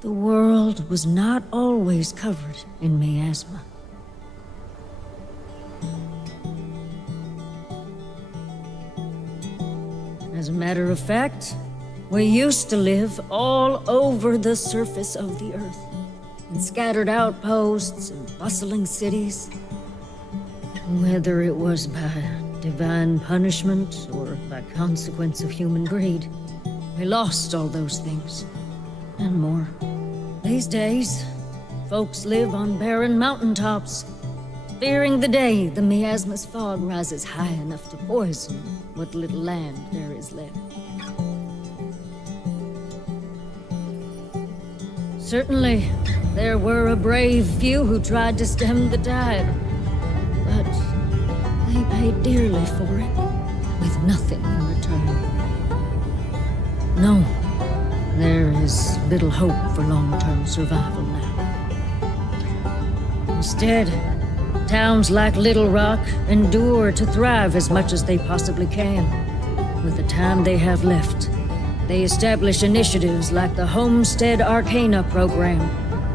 The world was not always covered in miasma. As a matter of fact, we used to live all over the surface of the earth, in scattered outposts and bustling cities. Whether it was by divine punishment or by consequence of human greed, we lost all those things, and more. These days, folks live on barren mountaintops, fearing the day the miasma's fog rises high enough to poison what little land there is left. Certainly, there were a brave few who tried to stem the tide, but they paid dearly for it, with nothing in return. No, there is little hope for long-term survival now. Instead, towns like Little Rock endure to thrive as much as they possibly can. With the time they have left, they establish initiatives like the Homestand Arcana program,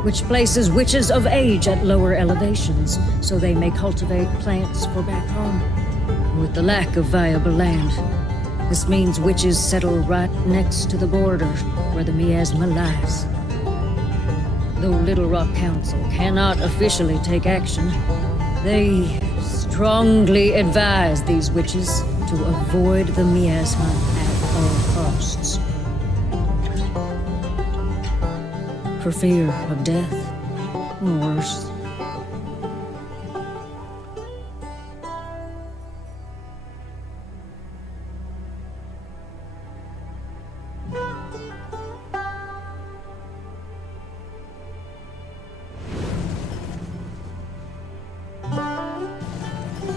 which places witches of age at lower elevations so they may cultivate plants for back home. With the lack of viable land, this means witches settle right next to the border where the miasma lies. Though Little Rock Council cannot officially take action, they strongly advise these witches to avoid the miasma at all costs. For fear of death, or worse.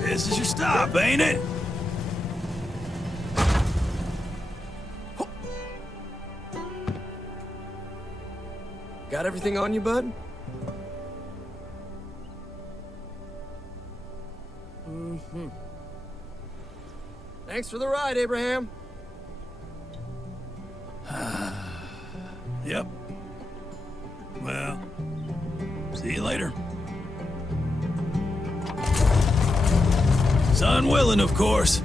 This is your stop, ain't it? Got everything on you, bud? Mm-hmm. Thanks for the ride, Abraham. Yep. Well, see you later. Sun willing, of course.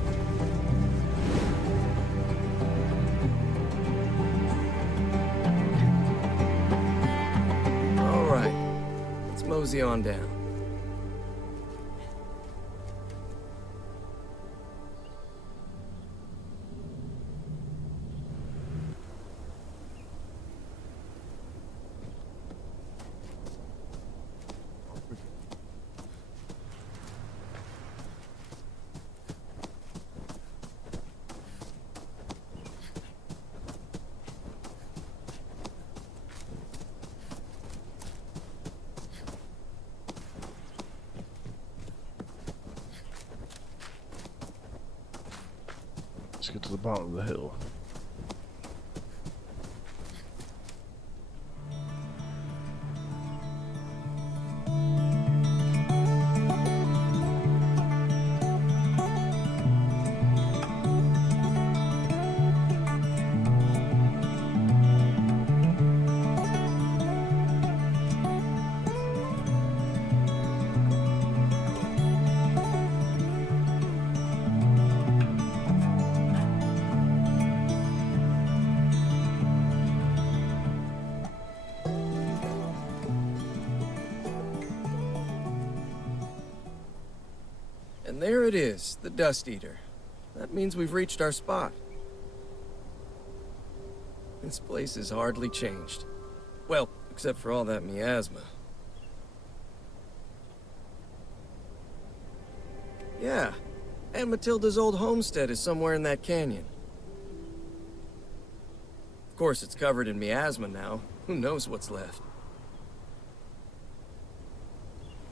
All right. Let's mosey on down. Let's get to the bottom of the hill. And there it is, the Dust Eater. That means we've reached our spot. This place has hardly changed. Well, except for all that miasma. Yeah, Aunt Matilda's old homestead is somewhere in that canyon. Of course, it's covered in miasma now. Who knows what's left?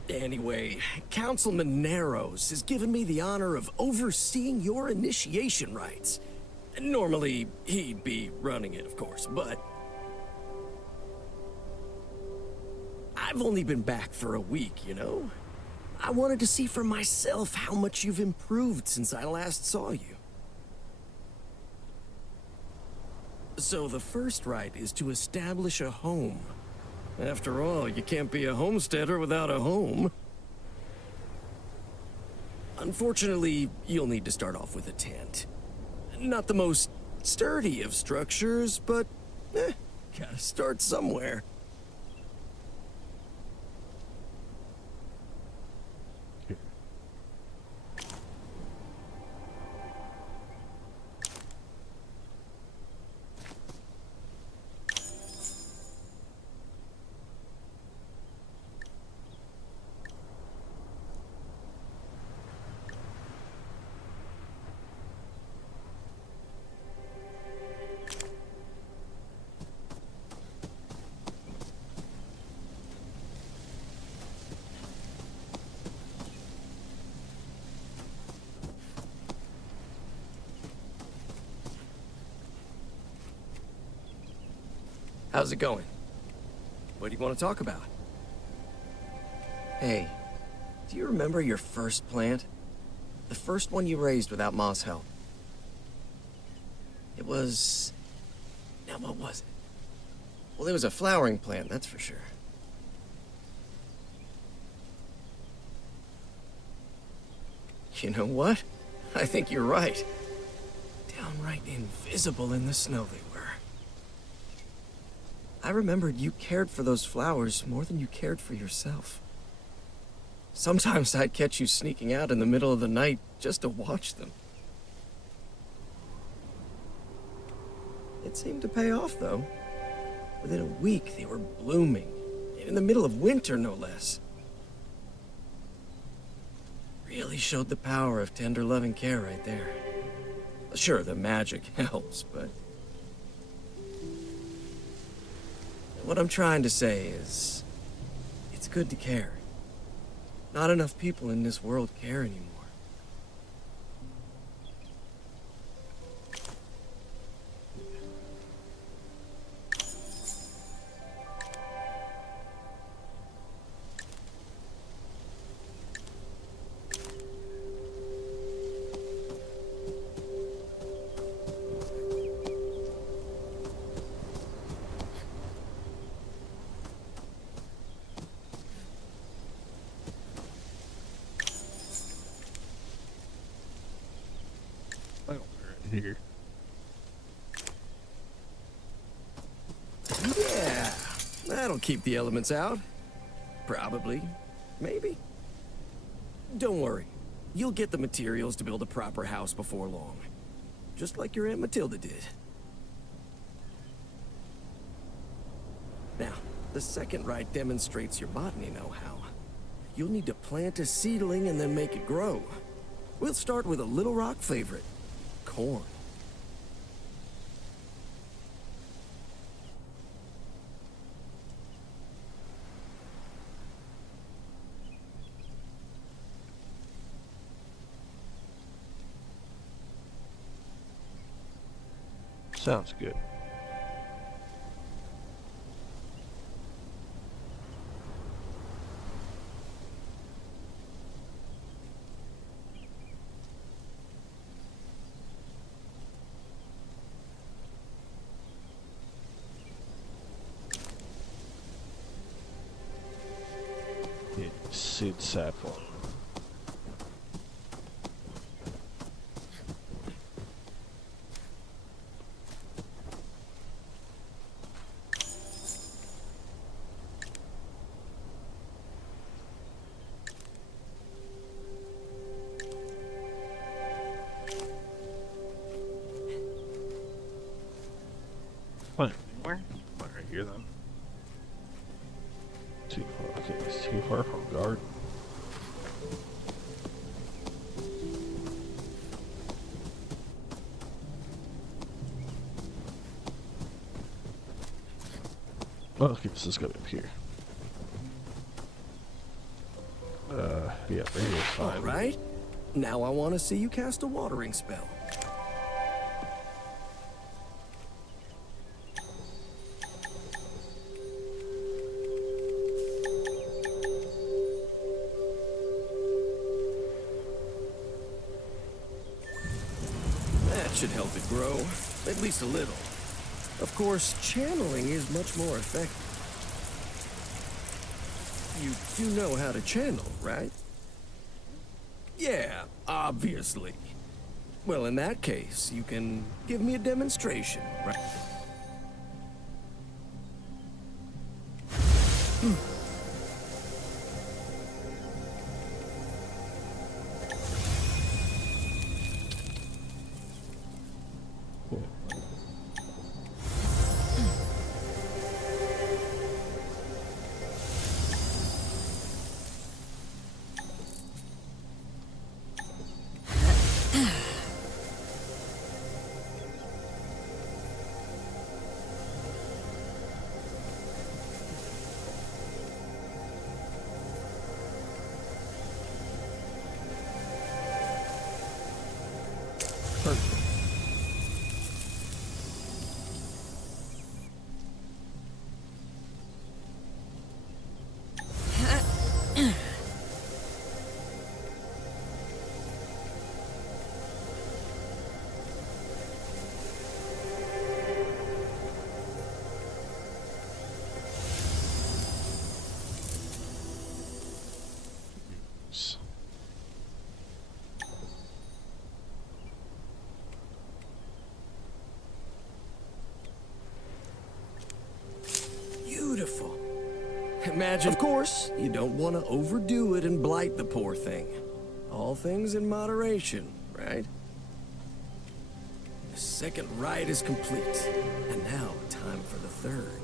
Anyway, Councilman Narrows has given me the honor of overseeing your initiation rites. Normally, he'd be running it, of course, but I've only been back for a week, you know? I wanted to see for myself how much you've improved since I last saw you. So the first rite is to establish a home. After all, you can't be a homesteader without a home. Unfortunately, you'll need to start off with a tent. Not the most sturdy of structures, but gotta start somewhere. How's it going? What do you want to talk about? Hey, do you remember your first plant? The first one you raised without Ma's help? It was... Now, what was it? Well, it was a flowering plant, that's for sure. You know what? I think you're right. Downright invisible in the snow they were. I remembered you cared for those flowers more than you cared for yourself. Sometimes I'd catch you sneaking out in the middle of the night just to watch them. It seemed to pay off, though. Within a week, they were blooming. In the middle of winter, no less. Really showed the power of tender, loving care right there. Sure, the magic helps, but... What I'm trying to say is... It's good to care. Not enough people in this world care anymore. Here. Yeah, that'll keep the elements out. Probably. Maybe. Don't worry. You'll get the materials to build a proper house before long. Just like your Aunt Matilda did. Now, the second rite demonstrates your botany know-how. You'll need to plant a seedling and then make it grow. We'll start with a Little Rock favorite. Corn. Sounds good. Seed sapling. Find anywhere? Right here then. Too far. Okay, it's too far from garden. Oh, okay, this is going up here. Yeah, right here is fine. All right. Now I want to see you cast a watering spell. That should help it grow, at least a little. Of course, channeling is much more effective. You do know how to channel, right? Yeah, obviously. Well, in that case, you can give me a demonstration, right? Beautiful. Imagine, of course, you don't want to overdo it and blight the poor thing. All things in moderation, right? The second rite is complete, and now time for the third.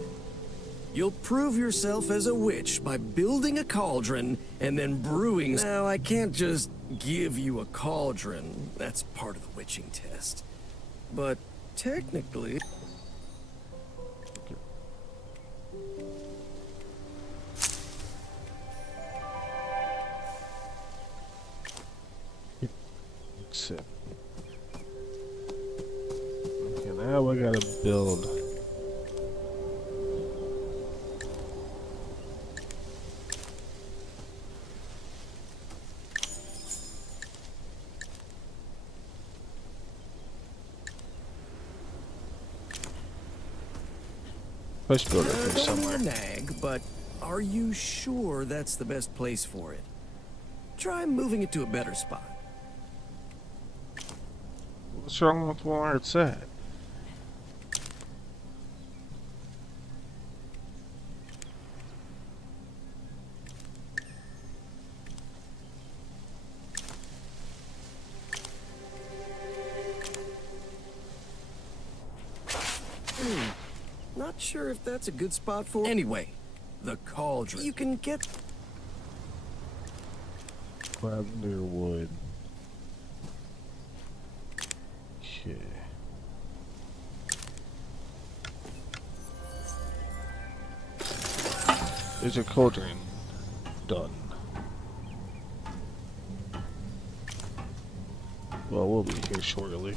You'll prove yourself as a witch by building a cauldron and then brewing. Now, I can't just give you a cauldron. That's part of the witching test. But technically... Except... Okay, now we gotta build... Let's build it here Don't somewhere. wanna nag, but are you sure that's the best place for it? Try moving it to a better spot. What's wrong with where it's at? Not sure if that's a good spot for... Anyway, the cauldron. You can get... Lavender wood. Okay. There's a cauldron. Done. Well, we'll be here shortly.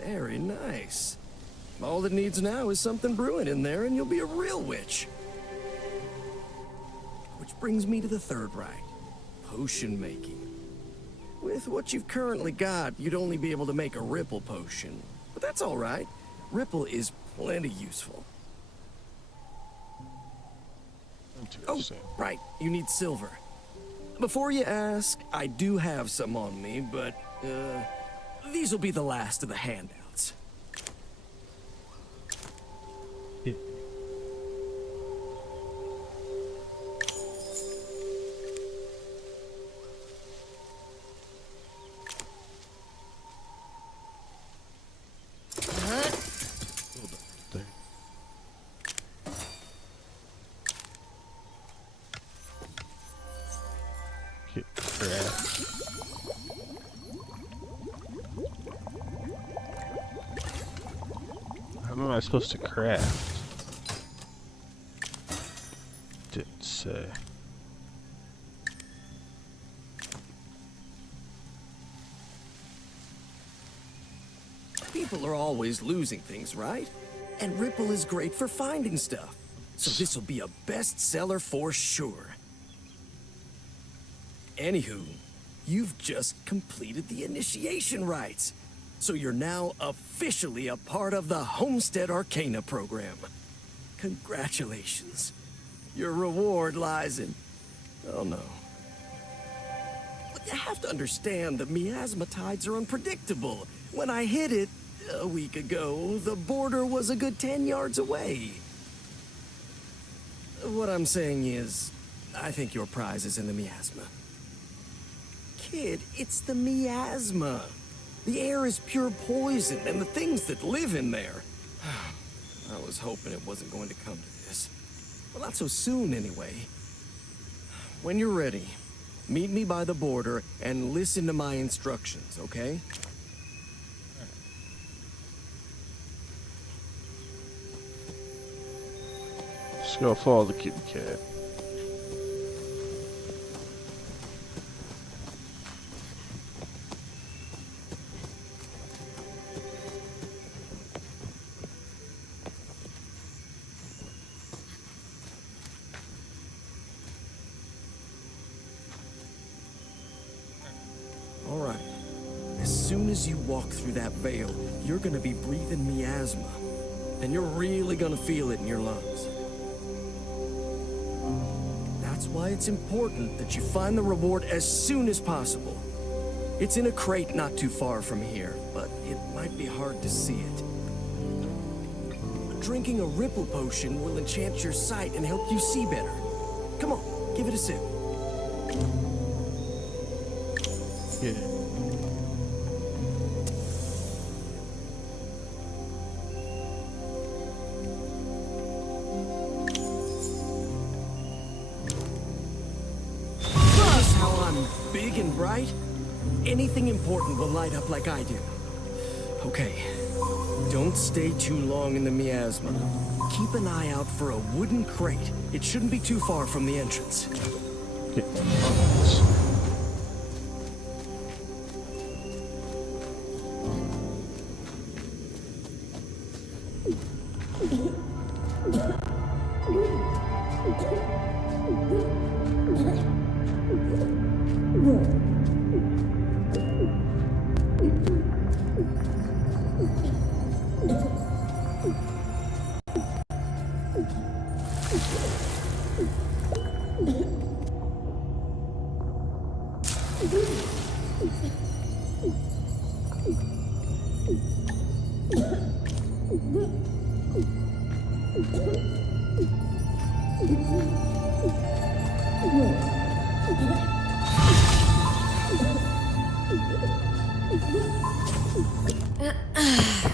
Very nice. All it needs now is something brewing in there and you'll be a real witch. Which brings me to the third rite. Potion making. With what you've currently got, you'd only be able to make a ripple potion. But that's alright. Ripple is plenty useful. Oh, right. You need silver. Before you ask, I do have some on me, but, these will be the last of the handouts. Yeah. Hold on there. Okay, crap. am I supposed to craft? Didn't say. People are always losing things, right? And Ripple is great for finding stuff. So this will be a bestseller for sure. Anywho, you've just completed the initiation rites. So you're now officially a part of the Homestand Arcana program. Congratulations. Your reward lies in... oh no. But you have to understand the miasma tides are unpredictable. When I hit it a week ago, the border was a good 10 yards away. What I'm saying is, I think your prize is in the miasma. Kid, it's the miasma. The air is pure poison, and the things that live in there. I was hoping it wasn't going to come to this. Well, not so soon, anyway. When you're ready, meet me by the border and listen to my instructions, okay? Just go follow the kitty cat. All right. As soon as you walk through that veil, you're gonna be breathing miasma. And you're really gonna feel it in your lungs. That's why it's important that you find the reward as soon as possible. It's in a crate not too far from here, but it might be hard to see it. Drinking a Ripple potion will enchant your sight and help you see better. Come on, give it a sip. Yeah. Notice how I'm big and bright? Anything important will light up like I do. Okay, don't stay too long in the miasma. Keep an eye out for a wooden crate. It shouldn't be too far from the entrance. Okay.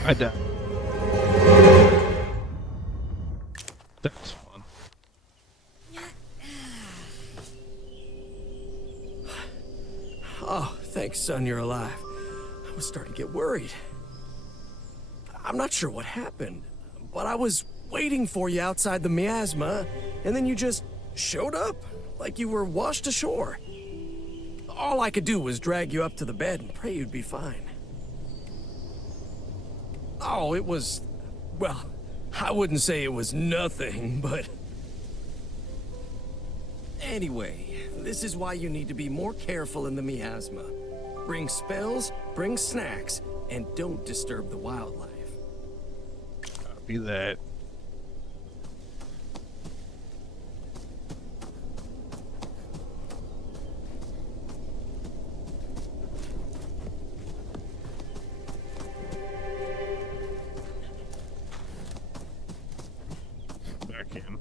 I died. That's fun. Oh, thanks, son, you're alive. I was starting to get worried. I'm not sure what happened, but I was waiting for you outside the miasma, and then you just showed up, like you were washed ashore. All I could do was drag you up to the bed and pray you'd be fine. Oh, it was... well, I wouldn't say it was nothing, but... Anyway, this is why you need to be more careful in the miasma. Bring spells, bring snacks, and don't disturb the wildlife. Copy that. Back in.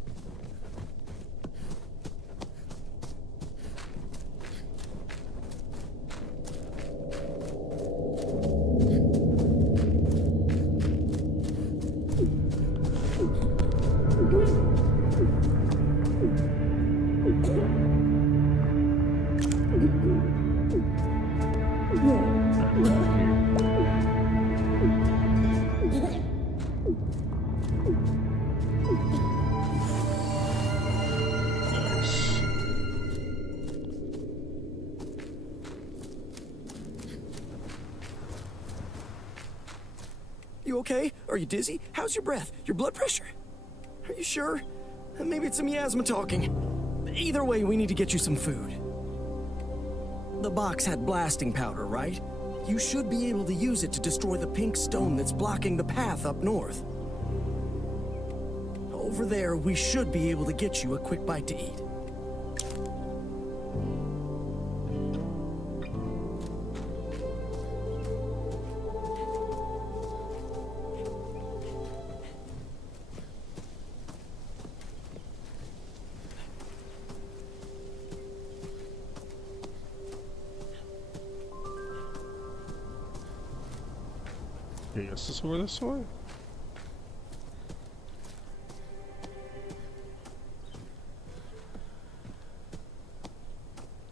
You okay? Are you dizzy? How's your breath? Your blood pressure? Are you sure? Maybe it's a miasma talking. Either way, we need to get you some food. The box had blasting powder, right? You should be able to use it to destroy the pink stone that's blocking the path up north. Over there, we should be able to get you a quick bite to eat. I guess this over this way.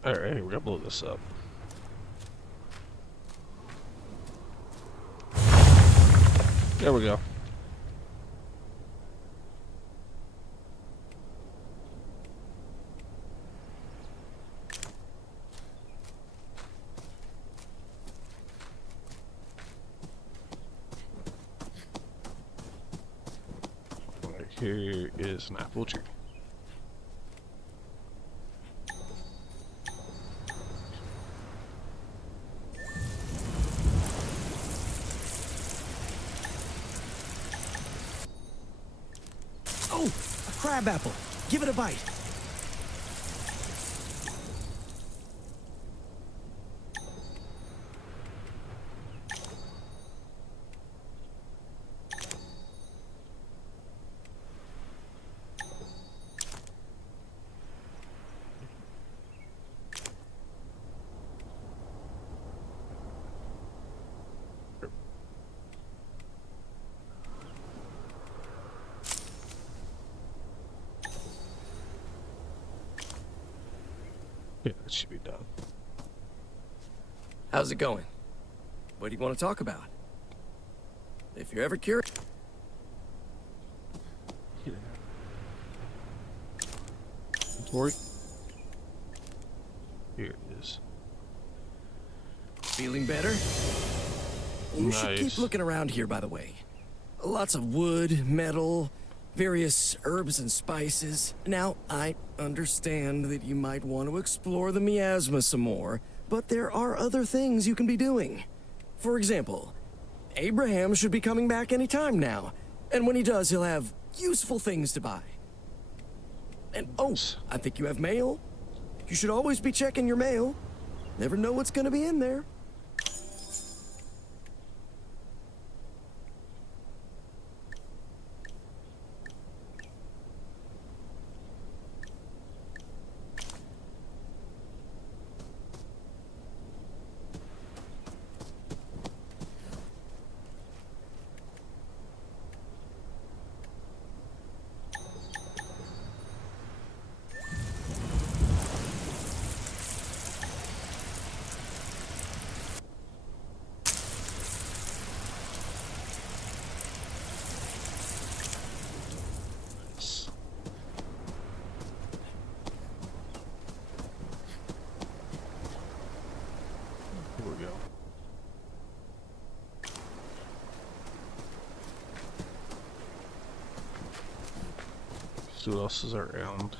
Alright, we're gonna blow this up. There we go. Right here is an apple tree. Oh, a crab apple. Give it a bite. Yeah, that should be done. How's it going? What do you want to talk about? If you're ever curious... Inventory. Here it is. Feeling better? You should keep Nice. looking around here, by the way. Lots of wood, metal, various herbs and spices. Now, I understand that you might want to explore the miasma some more, but there are other things you can be doing. For example, Abraham should be coming back any time now, and when he does, he'll have useful things to buy. And oh, I think you have mail. You should always be checking your mail. Never know what's gonna be in there. Nice. Here we go. See what else is around.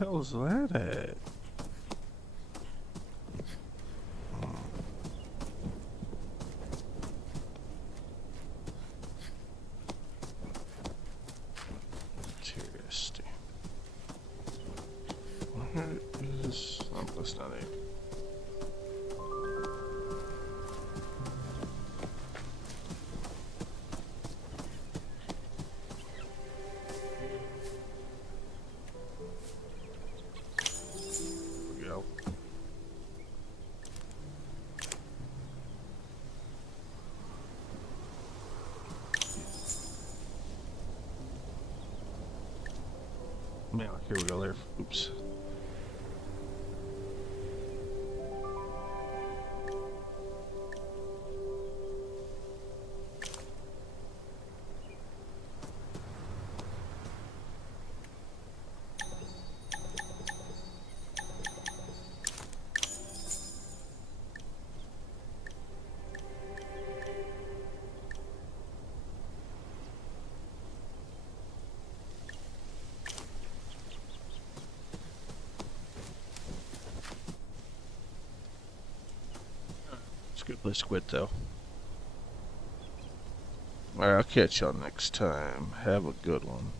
hell's that at? Interesting. Where is... Oh, that's not it. There we go. Man, here we go there. Oops. It's a good place to quit, though. Alright, I'll catch y'all next time. Have a good one.